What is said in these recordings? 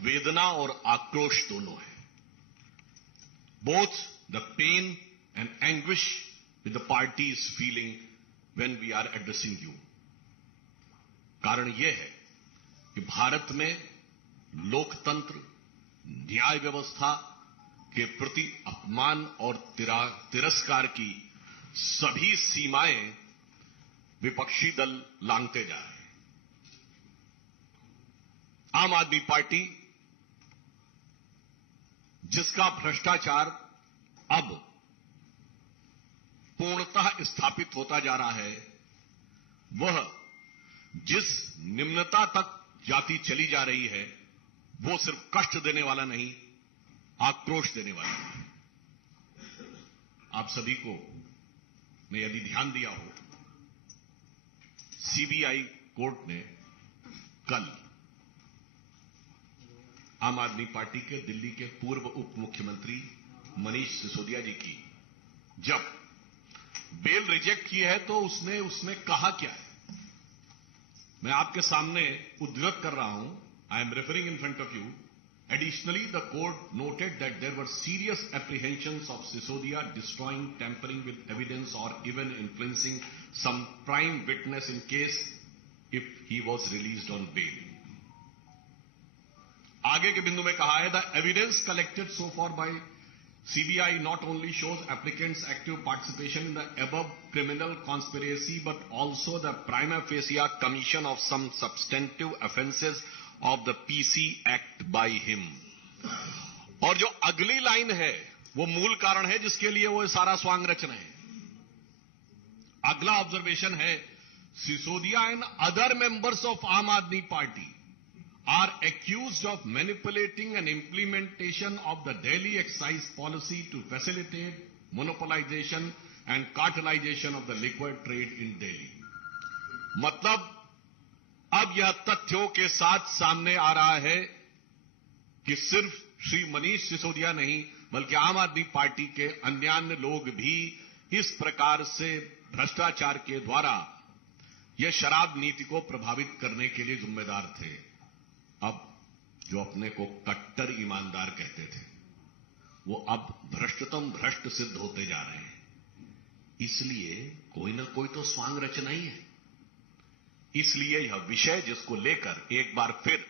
वेदना और आक्रोश दोनों है। Both the pain and anguish with the party is feeling when we are addressing you. कारण यह है कि भारत में लोकतंत्र, न्याय व्यवस्था के प्रति अपमान और तिरस्कार की सभी सीमाएं विपक्षी दल लांघते जा रहे हैं। आम आदमी पार्टी, जिसका भ्रष्टाचार अब पूर्णतः स्थापित होता जा रहा है, वह जिस निम्नता तक जाति चली जा रही है, वो सिर्फ कष्ट देने वाला नहीं, आक्रोश देने वाला है। आप सभी को ने यदि ध्यान दिया हो, सीबीआई कोर्ट ने कल आम आदमी पार्टी के दिल्ली के पूर्व उप मुख्यमंत्री मनीष सिसोदिया जी की जब बेल रिजेक्ट की है, तो उसमें कहा क्या है, मैं आपके सामने उद्धृत कर रहा हूं। I am referring in front of you. Additionally, the court noted that there were serious apprehensions of Sisodia destroying, tampering with evidence, or even influencing some prime witness in case if he was released on bail. आगे के बिंदु में कहा है, the evidence collected so far by CBI not only shows applicants' active participation in the above criminal conspiracy, but also the prima facie commission of some substantive offences of the PC Act by him. और जो अगली line है वो मूल कारण है जिसके लिए वो सारा स्वांग रच रहे हैं। अगला ऑब्जर्वेशन है, Sisodia and other members of Aam Aadmi party are accused of manipulating and implementation of the Delhi excise policy to facilitate monopolisation and cartelisation of the liquid trade in Delhi. मतलब अब यह तथ्यों के साथ सामने आ रहा है कि सिर्फ श्री मनीष सिसोदिया नहीं, बल्कि आम आदमी पार्टी के अन्य लोग भी इस प्रकार से भ्रष्टाचार के द्वारा यह शराब नीति को प्रभावित करने के लिए जिम्मेदार थे। अब जो अपने को कट्टर ईमानदार कहते थे, वो अब भ्रष्टतम भ्रष्ट सिद्ध होते जा रहे हैं। इसलिए कोई ना कोई तो स्वांग रचना ही है। इसलिए यह विषय जिसको लेकर एक बार फिर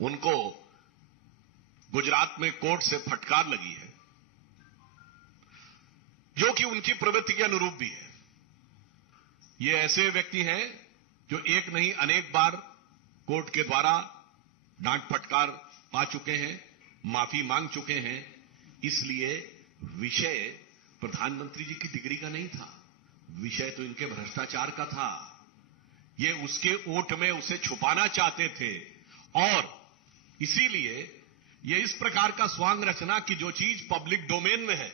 उनको गुजरात में कोर्ट से फटकार लगी है, जो कि उनकी प्रवृत्ति के अनुरूप भी है। ये ऐसे व्यक्ति हैं जो एक नहीं अनेक बार कोर्ट के द्वारा डांट फटकार पा चुके हैं, माफी मांग चुके हैं। इसलिए विषय प्रधानमंत्री जी की डिग्री का नहीं था, विषय तो इनके भ्रष्टाचार का था। ये उसके ओट में उसे छुपाना चाहते थे और इसीलिए ये इस प्रकार का स्वांग रचना कि जो चीज पब्लिक डोमेन में है,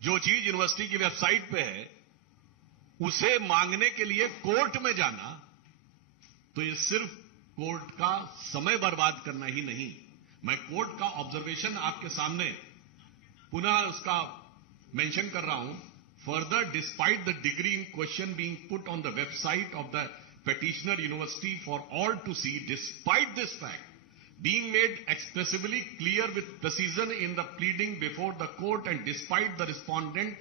जो चीज यूनिवर्सिटी की वेबसाइट पे है, उसे मांगने के लिए कोर्ट में जाना, तो ये सिर्फ कोर्ट का समय बर्बाद करना ही नहीं। मैं कोर्ट का ऑब्जर्वेशन आपके सामने पुनः उसका मेंशन कर रहा हूं। Further, despite the degree in question being put on the website of the petitioner university for all to see, despite this fact being made expressly clear with precision in the pleading before the court, and despite the respondent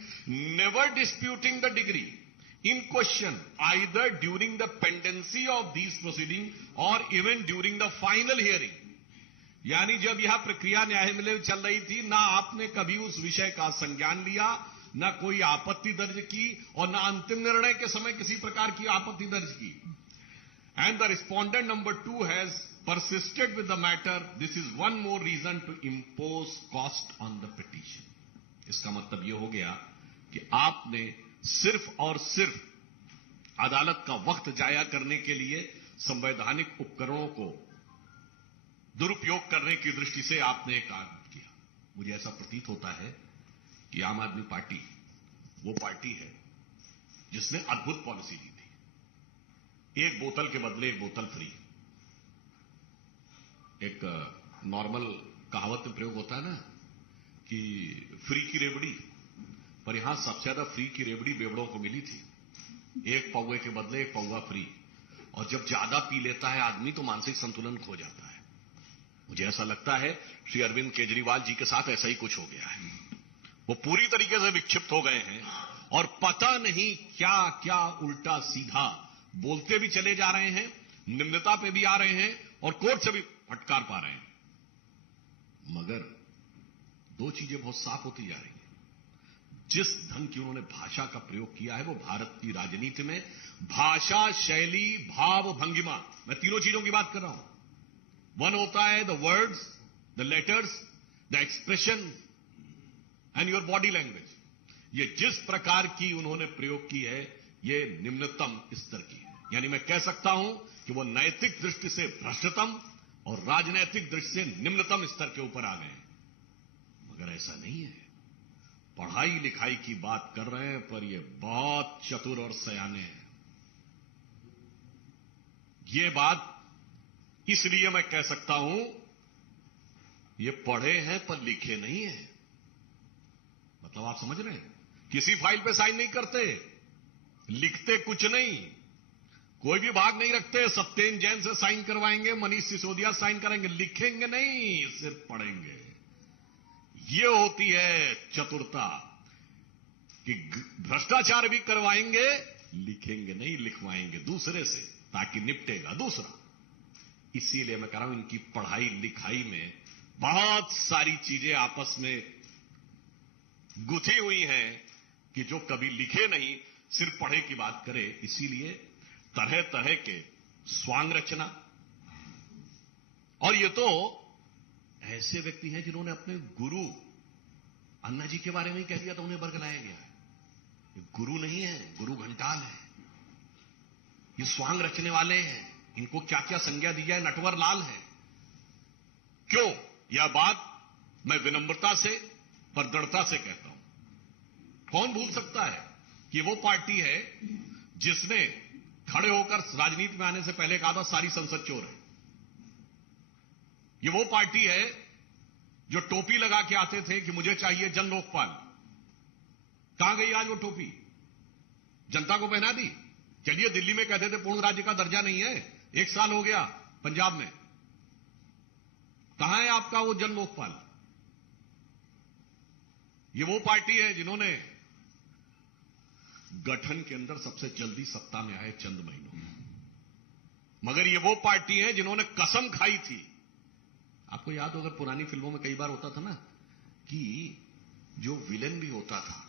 never disputing the degree in question either during the pendency of these proceedings or even during the final hearing, यानी जब यह प्रक्रिया न्यायालय में चल रही थी, ना आपने कभी उस विषय का संज्ञान लिया, ना कोई आपत्ति दर्ज की और ना अंतिम निर्णय के समय किसी प्रकार की आपत्ति दर्ज की। And the respondent number 2 has persisted with the matter. This is one more reason to impose cost on the petition. इसका मतलब यह हो गया कि आपने सिर्फ और सिर्फ अदालत का वक्त जाया करने के लिए संवैधानिक उपकरणों को दुरुपयोग करने की दृष्टि से आपने कार्य किया। मुझे ऐसा प्रतीत होता है कि आम आदमी पार्टी वो पार्टी है जिसने अद्भुत पॉलिसी दी थी, एक बोतल के बदले एक बोतल फ्री। एक नॉर्मल कहावत में प्रयोग होता है ना कि फ्री की रेवड़ी, पर यहां सबसे ज्यादा फ्री की रेवड़ी बेवड़ों को मिली थी। एक पौवे के बदले एक पौवा फ्री। और जब ज्यादा पी लेता है आदमी तो मानसिक संतुलन खो जाता है। मुझे ऐसा लगता है श्री अरविंद केजरीवाल जी के साथ ऐसा ही कुछ हो गया है। वो पूरी तरीके से विक्षिप्त हो गए हैं और पता नहीं क्या क्या उल्टा सीधा बोलते भी चले जा रहे हैं, निम्नता पे भी आ रहे हैं और कोर्ट से भी फटकार पा रहे हैं। मगर दो चीजें बहुत साफ होती जा रही हैं। जिस ढंग की उन्होंने भाषा का प्रयोग किया है वो भारत की राजनीति में भाषा, शैली, भाव, भंगिमा, मैं तीनों चीजों की बात कर रहा हूं। वन होता है the words, the letters, the expression and your body language. ये जिस प्रकार की उन्होंने प्रयोग की है ये निम्नतम स्तर की है। यानी मैं कह सकता हूं कि वो नैतिक दृष्टि से भ्रष्टतम और राजनैतिक दृष्टि से निम्नतम स्तर के ऊपर आ गए। मगर ऐसा नहीं है। पढ़ाई लिखाई की बात कर रहे हैं पर ये बहुत चतुर और सयाने हैं। ये बात इसलिए मैं कह सकता हूं ये पढ़े हैं पर लिखे नहीं है। मतलब आप समझ रहे हैं, किसी फाइल पे साइन नहीं करते, लिखते कुछ नहीं, कोई भी भाग नहीं रखते। सत्येन जैन से साइन करवाएंगे, मनीष सिसोदिया साइन करेंगे, लिखेंगे नहीं, सिर्फ पढ़ेंगे। ये होती है चतुरता कि भ्रष्टाचार भी करवाएंगे, लिखेंगे नहीं, लिखवाएंगे दूसरे से ताकि निपटेगा दूसरा। इसीलिए मैं कह रहा हूं इनकी पढ़ाई लिखाई में बहुत सारी चीजें आपस में गुथी हुई हैं कि जो कभी लिखे नहीं, सिर्फ पढ़े की बात करे। इसीलिए तरह तरह के स्वांग रचना, और ये तो ऐसे व्यक्ति हैं जिन्होंने अपने गुरु अन्ना जी के बारे में ही कह दिया तो उन्हें बरगलाया गया है। ये गुरु नहीं है, गुरु घंटाल है। ये स्वांग रचने वाले हैं, इनको क्या क्या संज्ञा दी जाए, नटवर लाल है। क्यों? यह बात मैं विनम्रता से पर दृढ़ता से कहता हूं। कौन भूल सकता है कि वो पार्टी है जिसने खड़े होकर राजनीति में आने से पहले कहा था सारी संसद चोर है। ये वो पार्टी है जो टोपी लगा के आते थे कि मुझे चाहिए जन लोकपाल। कहां गई आज वो टोपी? जनता को पहना दी। चलिए दिल्ली में कहते थे पूर्ण राज्य का दर्जा नहीं है, 1 साल हो गया पंजाब में, कहां है आपका वो जन लोकपाल? ये वो पार्टी है जिन्होंने गठन के अंदर सबसे जल्दी सत्ता में आए चंद महीनों में। मगर ये वो पार्टी है जिन्होंने कसम खाई थी। आपको याद हो, अगर पुरानी फिल्मों में कई बार होता था ना कि जो विलेन भी होता था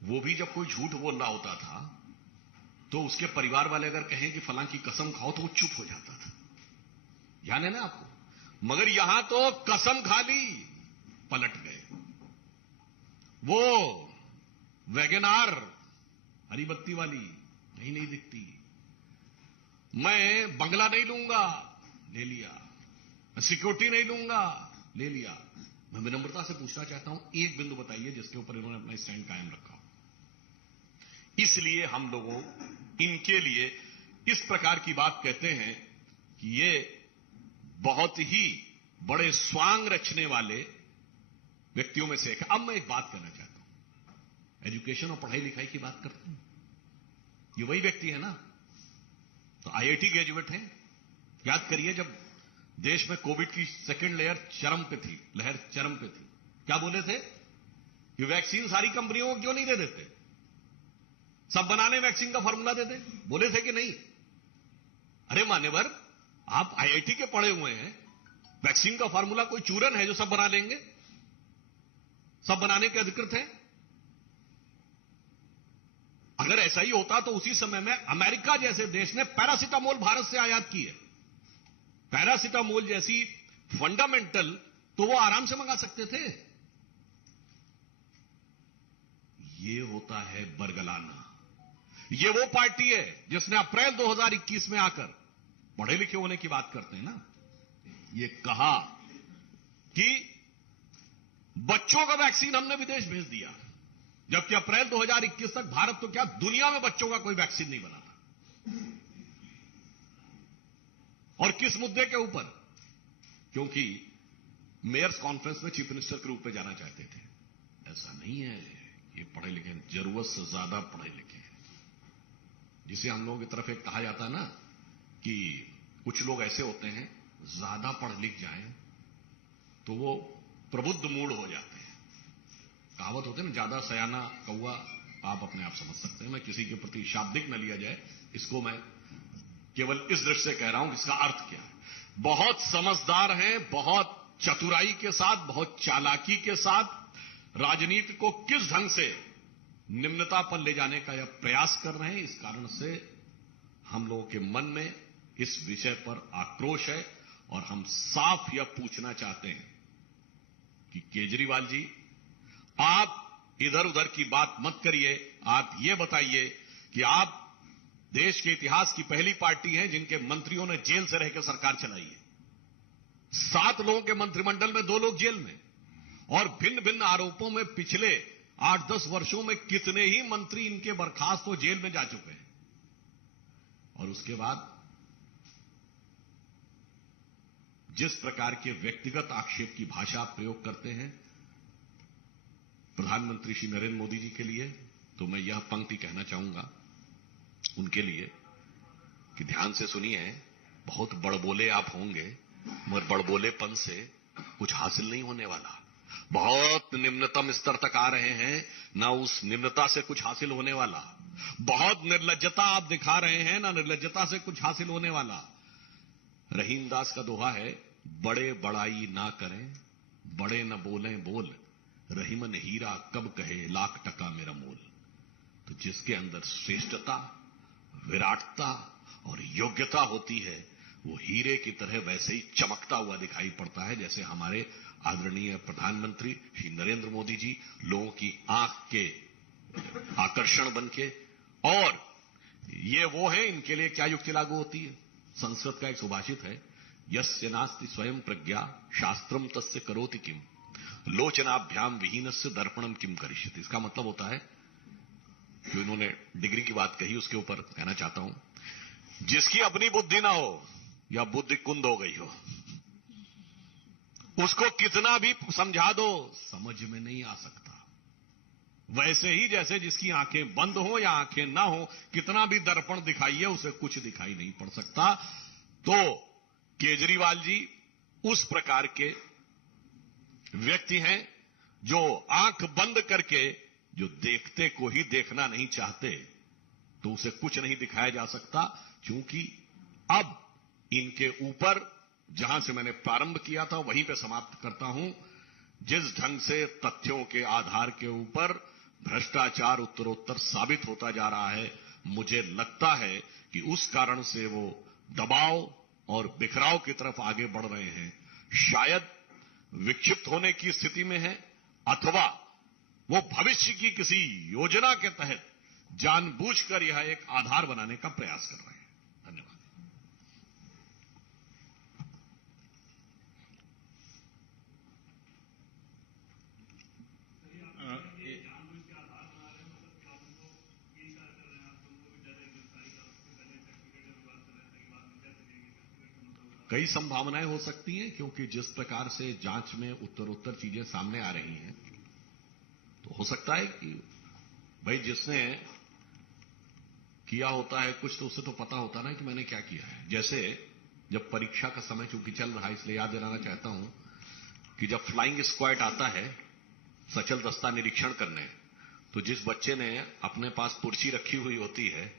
वो भी जब कोई झूठ बोल रहा होता था तो उसके परिवार वाले अगर कहें कि फलां की कसम खाओ तो वो चुप हो जाता था। याद है ना आपको? मगर यहां तो कसम खा ली, पलट गए। वो वैगनार हरी बत्ती वाली नहीं दिखती। मैं बंगला नहीं लूंगा, ले लिया। मैं सिक्योरिटी नहीं लूंगा, ले लिया। मैं विनम्रता से पूछना चाहता हूं, एक बिंदु बताइए जिसके ऊपर इन्होंने अपना स्टैंड कायम रखा। इसलिए हम लोगों इनके लिए इस प्रकार की बात कहते हैं कि ये बहुत ही बड़े स्वांग रचने वाले व्यक्तियों में से एक है। अब मैं एक बात करना चाहता हूं, एजुकेशन और पढ़ाई लिखाई की बात करते हैं। ये वही व्यक्ति है ना, तो आईआईटी ग्रेजुएट है। याद करिए जब देश में कोविड की सेकेंड लहर चरम पे थी, क्या बोले थे कि वैक्सीन सारी कंपनियों को क्यों नहीं दे देते, सब बनाने वैक्सीन का फॉर्मूला दे दे, बोले थे कि नहीं? अरे मान्यवर, आप आईआईटी के पढ़े हुए हैं, वैक्सीन का फॉर्मूला कोई चूरन है जो सब बना लेंगे? सब बनाने के अधिकृत हैं। अगर ऐसा ही होता तो उसी समय में अमेरिका जैसे देश ने पैरासिटामोल भारत से आयात की है। पैरासिटामोल जैसी फंडामेंटल तो वो आराम से मंगा सकते थे। ये होता है बरगलाना। ये वो पार्टी है जिसने अप्रैल 2021 में आकर, पढ़े लिखे होने की बात करते हैं ना, ये कहा कि बच्चों का वैक्सीन हमने विदेश भेज दिया, जबकि अप्रैल 2021 तक भारत तो क्या दुनिया में बच्चों का कोई वैक्सीन नहीं बना था। और किस मुद्दे के ऊपर? क्योंकि मेयर्स कॉन्फ्रेंस में चीफ मिनिस्टर के रूप में जाना चाहते थे। ऐसा नहीं है, ये पढ़े लिखे, जरूरत से ज्यादा पढ़े लिखे हैं। जिसे हम लोगों की तरफ एक कहा जाता है ना कि कुछ लोग ऐसे होते हैं ज्यादा पढ़ लिख जाएं तो वो प्रबुद्ध मूड हो जाते हैं। कहावत होते हैं ना, ज्यादा सयाना कौवा, आप अपने आप समझ सकते हैं। मैं किसी के प्रति शाब्दिक न लिया जाए, इसको मैं केवल इस दृष्टि से कह रहा हूं कि इसका अर्थ क्या है। बहुत समझदार हैं, बहुत चतुराई के साथ, बहुत चालाकी के साथ राजनीति को किस ढंग से निम्नता पर ले जाने का यह प्रयास कर रहे हैं। इस कारण से हम लोगों के मन में इस विषय पर आक्रोश है और हम साफ यह पूछना चाहते हैं कि केजरीवाल जी, आप इधर उधर की बात मत करिए। आप यह बताइए कि आप देश के इतिहास की पहली पार्टी हैं जिनके मंत्रियों ने जेल से रहकर सरकार चलाई है। 7 लोगों के मंत्रिमंडल में 2 लोग जेल में, और भिन्न भिन्न आरोपों में पिछले 8-10 वर्षों में कितने ही मंत्री इनके बर्खास्त हो जेल में जा चुके हैं। और उसके बाद जिस प्रकार के व्यक्तिगत आक्षेप की भाषा आप प्रयोग करते हैं प्रधानमंत्री श्री नरेंद्र मोदी जी के लिए, तो मैं यह पंक्ति कहना चाहूंगा उनके लिए कि ध्यान से सुनिए। बहुत बड़बोले आप होंगे, मगर बड़बोलेपन से कुछ हासिल नहीं होने वाला। बहुत निम्नतम स्तर तक आ रहे हैं, ना उस निम्नता से कुछ हासिल होने वाला। बहुत निर्लज्जता आप दिखा रहे हैं, ना निर्लज्जता से कुछ हासिल होने वाला। रहीम दास का दोहा है, बड़े बड़ाई ना करें, बड़े न बोलें बोल, रहीमन हीरा कब कहे लाख टका मेरा मोल। तो जिसके अंदर श्रेष्ठता, विराटता और योग्यता होती है, वो हीरे की तरह वैसे ही चमकता हुआ दिखाई पड़ता है, जैसे हमारे आदरणीय प्रधानमंत्री श्री नरेंद्र मोदी जी लोगों की आंख के आकर्षण बनके। और ये वो है, इनके लिए क्या युक्ति लागू होती है। संस्कृत का एक सुभाषित है, यस्य नास्ति स्वयं प्रज्ञा शास्त्रम तस्य करोति किम, लोचनाभ्याम विहीनस्य दर्पणम किम करिष्यति। इसका मतलब होता है, जो इन्होंने डिग्री की बात कही उसके ऊपर कहना चाहता हूं, जिसकी अपनी बुद्धि ना हो या बुद्धि कुंद हो गई हो, उसको कितना भी समझा दो समझ में नहीं आ सकता। वैसे ही जैसे जिसकी आंखें बंद हो या आंखें ना हो, कितना भी दर्पण दिखाइए उसे कुछ दिखाई नहीं पड़ सकता। तो केजरीवाल जी उस प्रकार के व्यक्ति हैं जो आंख बंद करके, जो देखते को ही देखना नहीं चाहते, तो उसे कुछ नहीं दिखाया जा सकता। क्योंकि अब इनके ऊपर, जहां से मैंने प्रारंभ किया था वहीं पे समाप्त करता हूं, जिस ढंग से तथ्यों के आधार के ऊपर भ्रष्टाचार उत्तरोत्तर साबित होता जा रहा है, मुझे लगता है कि उस कारण से वो दबाव और बिखराव की तरफ आगे बढ़ रहे हैं। शायद विक्षिप्त होने की स्थिति में है, अथवा वो भविष्य की किसी योजना के तहत जानबूझकर यह एक आधार बनाने का प्रयास कर रहे हैं। धन्यवाद। कई संभावनाएं हो सकती हैं, क्योंकि जिस प्रकार से जांच में उत्तरोत्तर चीजें सामने आ रही हैं, तो हो सकता है कि भाई जिसने किया होता है कुछ, तो उसे तो पता होता ना कि मैंने क्या किया है। जैसे जब परीक्षा का समय चूंकि चल रहा है, इसलिए याद दिलाना चाहता हूं कि जब फ्लाइंग स्क्वाड आता है सचल दस्ता निरीक्षण करने, तो जिस बच्चे ने अपने पास पुर्ची रखी हुई होती है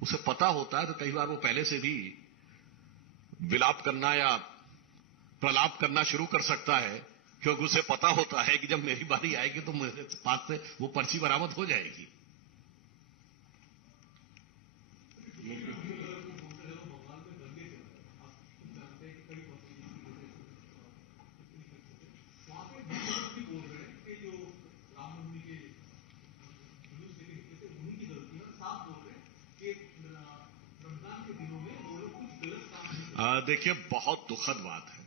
उसे पता होता है, तो कई बार वो पहले से भी विलाप करना या प्रलाप करना शुरू कर सकता है, क्योंकि उसे पता होता है कि जब मेरी बारी आएगी तो मेरे पास से वो पर्ची बरामद हो जाएगी। देखिए, बहुत दुखद बात है,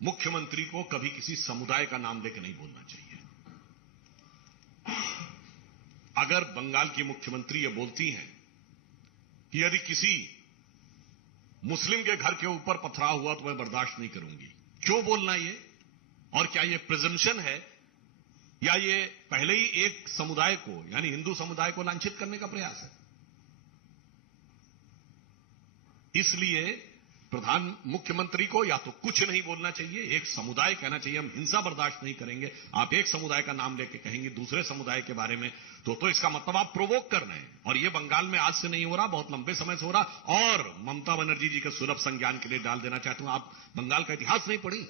मुख्यमंत्री को कभी किसी समुदाय का नाम लेकर नहीं बोलना चाहिए। अगर बंगाल की मुख्यमंत्री ये बोलती हैं कि यदि किसी मुस्लिम के घर के ऊपर पथराव हुआ तो मैं बर्दाश्त नहीं करूंगी, क्यों बोलना ये? और क्या ये प्रिजम्पशन है, या ये पहले ही एक समुदाय को, यानी हिंदू समुदाय को लांछित करने का प्रयास है? इसलिए प्रधान मुख्यमंत्री को या तो कुछ नहीं बोलना चाहिए, एक समुदाय कहना चाहिए हम हिंसा बर्दाश्त नहीं करेंगे। आप एक समुदाय का नाम लेके कहेंगे दूसरे समुदाय के बारे में, तो इसका मतलब आप प्रोवोक कर रहे हैं। और ये बंगाल में आज से नहीं हो रहा, बहुत लंबे समय से हो रहा। और ममता बनर्जी जी के सुलभ संज्ञान के लिए डाल देना चाहता हूं, आप बंगाल का इतिहास नहीं पढ़ी।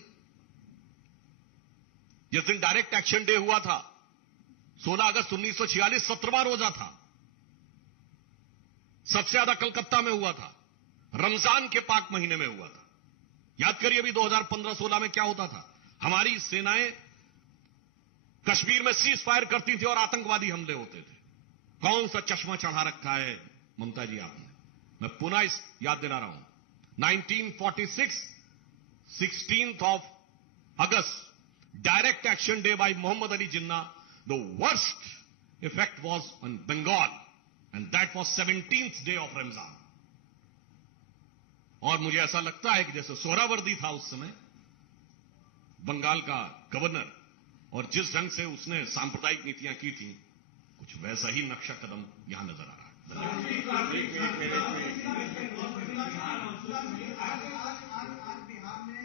जिस दिन डायरेक्ट एक्शन डे हुआ था 16 अगस्त 1946, 17वां रोजा था, सबसे ज्यादा कलकत्ता में हुआ था, रमजान के पाक महीने में हुआ था। याद करिए अभी 2015-16 में क्या होता था। हमारी सेनाएं कश्मीर में सीज फायर करती थी और आतंकवादी हमले होते थे। कौन सा चश्मा चढ़ा रखा है ममता जी आपने। मैं पुनः याद दिला रहा हूं, 1946 16th of August, direct action day by Muhammad Ali Jinnah, the worst effect was on Bengal and that was 17th day of Ramzan। और मुझे ऐसा लगता है कि जैसे सोहरावर्दी था उस समय बंगाल का गवर्नर, और जिस ढंग से उसने सांप्रदायिक नीतियां की थी, कुछ वैसा ही नक्शा कदम यहां नजर आ रहा है। आज बिहार में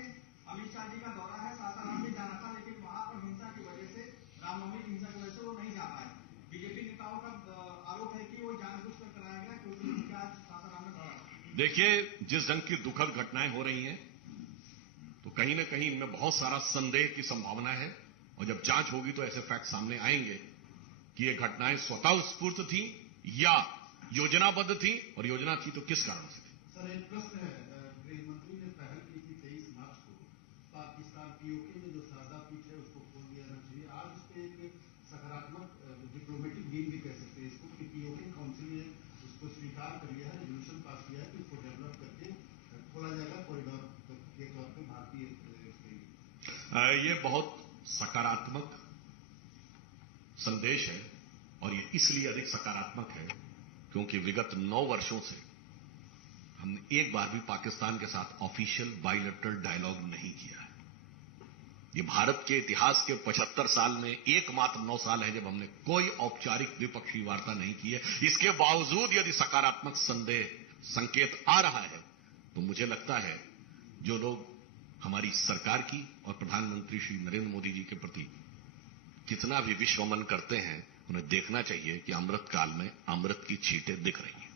अमित शाह जी का दौरा है, सासाराम भी जाना था, लेकिन वहां पर हिंसा की वजह से, रामनवमी की हिंसा की वजह से वो नहीं जा पाए। बीजेपी नेताओं का आरोप है कि वो जानबूझकर कराया गया क्योंकि उनका आज सासाराम में दौरा। देखिए, जिस ढंग की दुखद घटनाएं हो रही हैं, तो कहीं ना कहीं इनमें बहुत सारा संदेह की संभावना है। और जब जांच होगी तो ऐसे फैक्ट सामने आएंगे कि ये घटनाएं स्वतः स्फूर्त थी या योजनाबद्ध थी, और योजना थी तो किस कारण से थी। सर, एक प्रश्न है। गृह मंत्री ने पहल की थी 23 मार्च को पाकिस्तान पीओके में जो शारदा पीठ है उसको खोल दिया जाना चाहिए। आज उस पर एक सकारात्मक डिप्लोमेटिक गेम भी कह सकते हैं इसको कि पीओके काउंसिल ने उसको स्वीकार कर लिया है, रेजोल्यूशन पास किया है कि उसको डेवलप करके खोला जाएगा कॉरिडोर के तौर पर भारतीय। ये बहुत सकारात्मक संदेश है, और ये इसलिए अधिक सकारात्मक है क्योंकि विगत 9 वर्षों से हमने एक बार भी पाकिस्तान के साथ ऑफिशियल बायलैटरल डायलॉग नहीं किया है। ये भारत के इतिहास के 75 साल में एकमात्र 9 साल है जब हमने कोई औपचारिक द्विपक्षीय वार्ता नहीं की है। इसके बावजूद यदि सकारात्मक संकेत आ रहा है, तो मुझे लगता है जो लोग हमारी सरकार की और प्रधानमंत्री श्री नरेंद्र मोदी जी के प्रति कितना भी विश्वमन करते हैं, उन्हें देखना चाहिए कि अमृत काल में अमृत की छींटें दिख रही हैं।